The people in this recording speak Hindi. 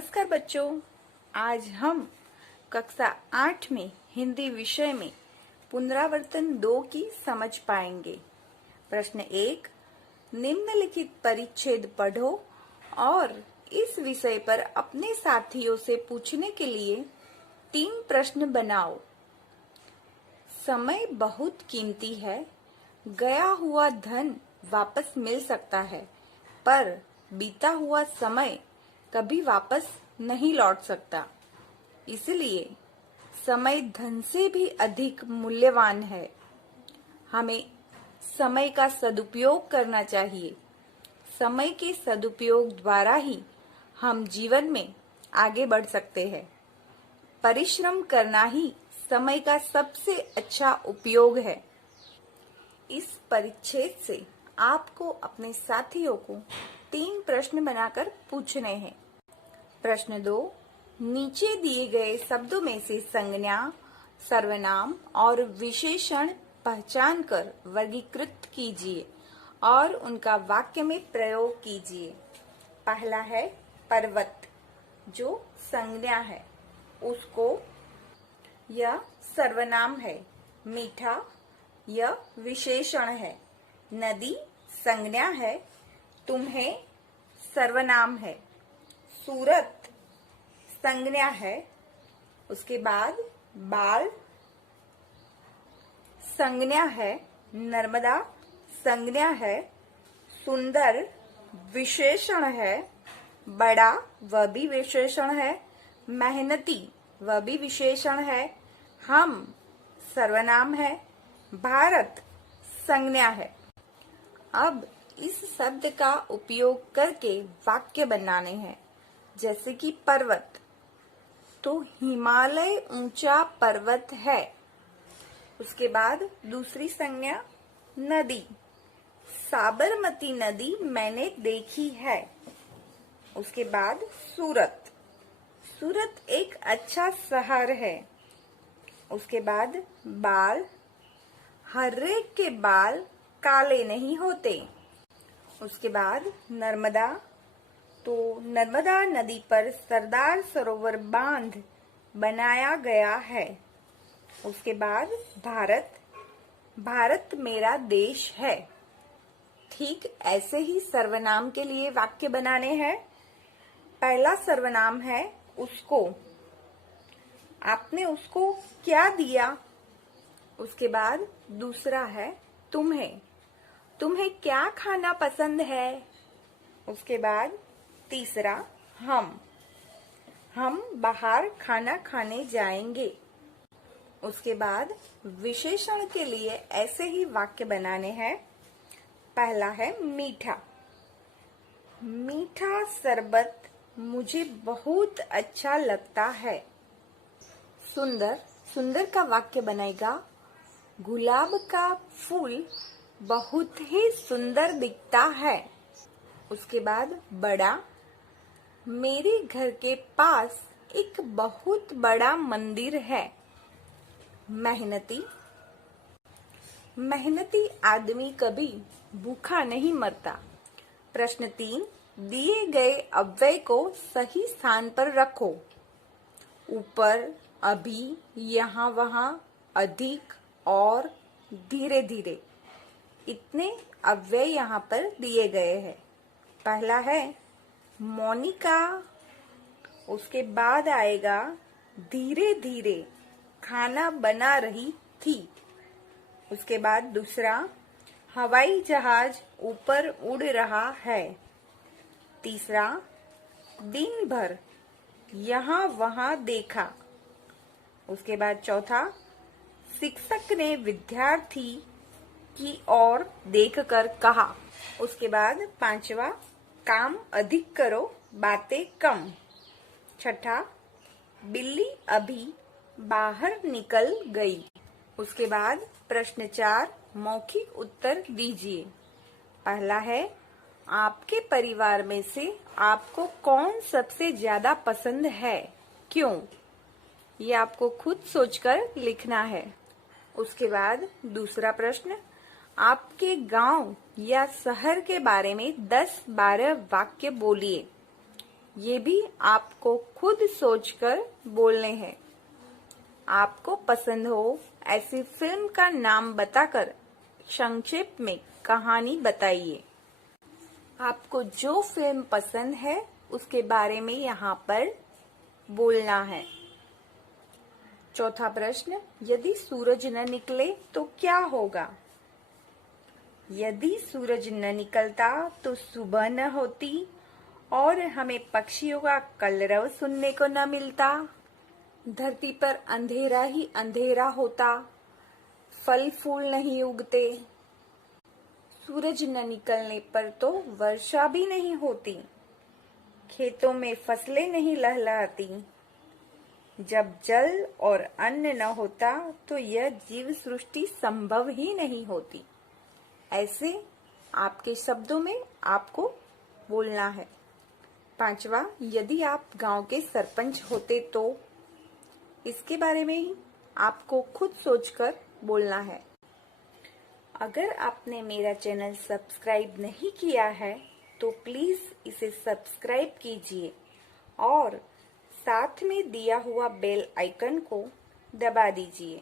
नमस्कार बच्चों, आज हम कक्षा 8 में हिंदी विषय में पुनरावर्तन 2 की समझ पाएंगे। प्रश्न 1, निम्नलिखित परिच्छेद पढ़ो और इस विषय पर अपने साथियों से पूछने के लिए 3 प्रश्न बनाओ। समय बहुत कीमती है। गया हुआ धन वापस मिल सकता है, पर बीता हुआ समय कभी वापस नहीं लौट सकता। इसलिए समय धन से भी अधिक मूल्यवान है। हमें समय का सदुपयोग करना चाहिए। समय के सदुपयोग द्वारा ही हम जीवन में आगे बढ़ सकते हैं। परिश्रम करना ही समय का सबसे अच्छा उपयोग है। इस परिच्छेद से आपको अपने साथियों को 3 प्रश्न बनाकर पूछने हैं। प्रश्न 2, नीचे दिए गए शब्दों में से संज्ञा, सर्वनाम और विशेषण पहचान कर वर्गीकृत कीजिए और उनका वाक्य में प्रयोग कीजिए। पहला है पर्वत, जो संज्ञा है, उसको। यह सर्वनाम है। मीठा, यह विशेषण है। नदी संज्ञा है, तुम्हें सर्वनाम है। सूरत संज्ञा है। उसके बाद बाल संज्ञा है। नर्मदा संज्ञा है। सुंदर विशेषण है। बड़ा वह भी विशेषण है। मेहनती वह भी विशेषण है। हम सर्वनाम है। भारत संज्ञा है। अब इस शब्द का उपयोग करके वाक्य बनाने हैं। जैसे कि पर्वत, तो हिमालय ऊंचा पर्वत है। उसके बाद दूसरी संज्ञा नदी, साबरमती नदी मैंने देखी है। उसके बाद सूरत, सूरत एक अच्छा शहर है। उसके बाद बाल, हर एक के बाल काले नहीं होते। उसके बाद नर्मदा, तो नर्मदा नदी पर सरदार सरोवर बांध बनाया गया है। उसके बाद भारत, भारत मेरा देश है। ठीक ऐसे ही सर्वनाम के लिए वाक्य बनाने हैं। पहला सर्वनाम है उसको, आपने उसको क्या दिया। उसके बाद दूसरा है तुम्हें, तुम्हें क्या खाना पसंद है। उसके बाद तीसरा हम बाहर खाना खाने जाएंगे। उसके बाद विशेषण के लिए ऐसे ही वाक्य बनाने हैं। पहला है मीठा, मीठा शरबत मुझे बहुत अच्छा लगता है। सुंदर, सुंदर का वाक्य बनेगा, गुलाब का फूल बहुत ही सुंदर दिखता है। उसके बाद बड़ा, मेरे घर के पास एक बहुत बड़ा मंदिर है। मेहनती, मेहनती आदमी कभी भूखा नहीं मरता। प्रश्न 3, दिए गए अव्यय को सही स्थान पर रखो। ऊपर, अभी, यहाँ वहाँ, अधिक, और, धीरे धीरे, इतने अव्यय यहाँ पर दिए गए हैं। पहला है मोनिका, उसके बाद आएगा धीरे धीरे खाना बना रही थी। उसके बाद दूसरा हवाई जहाज ऊपर उड़ रहा है। तीसरा दिन भर यहाँ वहाँ देखा। उसके बाद चौथा शिक्षक ने विद्यार्थी की ओर देखकर कहा। उसके बाद पांचवा काम अधिक करो, बातें कम। छठा बिल्ली अभी बाहर निकल गई। उसके बाद प्रश्न 4, मौखिक उत्तर दीजिए। पहला है आपके परिवार में से आपको कौन सबसे ज्यादा पसंद है, क्यों? ये आपको खुद सोचकर लिखना है। उसके बाद दूसरा प्रश्न, आपके गांव या शहर के बारे में 10-12 वाक्य बोलिए। ये भी आपको खुद सोचकर बोलने हैं। आपको पसंद हो ऐसी फिल्म का नाम बताकर संक्षेप में कहानी बताइए। आपको जो फिल्म पसंद है उसके बारे में यहाँ पर बोलना है। चौथा प्रश्न, यदि सूरज न निकले तो क्या होगा? यदि सूरज न निकलता तो सुबह न होती और हमें पक्षियों का कलरव सुनने को न मिलता। धरती पर अंधेरा ही अंधेरा होता, फल फूल नहीं उगते। सूरज न निकलने पर तो वर्षा भी नहीं होती, खेतों में फसलें नहीं लहलहाती। जब जल और अन्न न होता तो यह जीव सृष्टि संभव ही नहीं होती। ऐसे आपके शब्दों में आपको बोलना है। पांचवा, यदि आप गांव के सरपंच होते तो इसके बारे में ही आपको खुद सोचकर बोलना है। अगर आपने मेरा चैनल सब्सक्राइब नहीं किया है तो प्लीज इसे सब्सक्राइब कीजिए और साथ में दिया हुआ बेल आइकन को दबा दीजिए।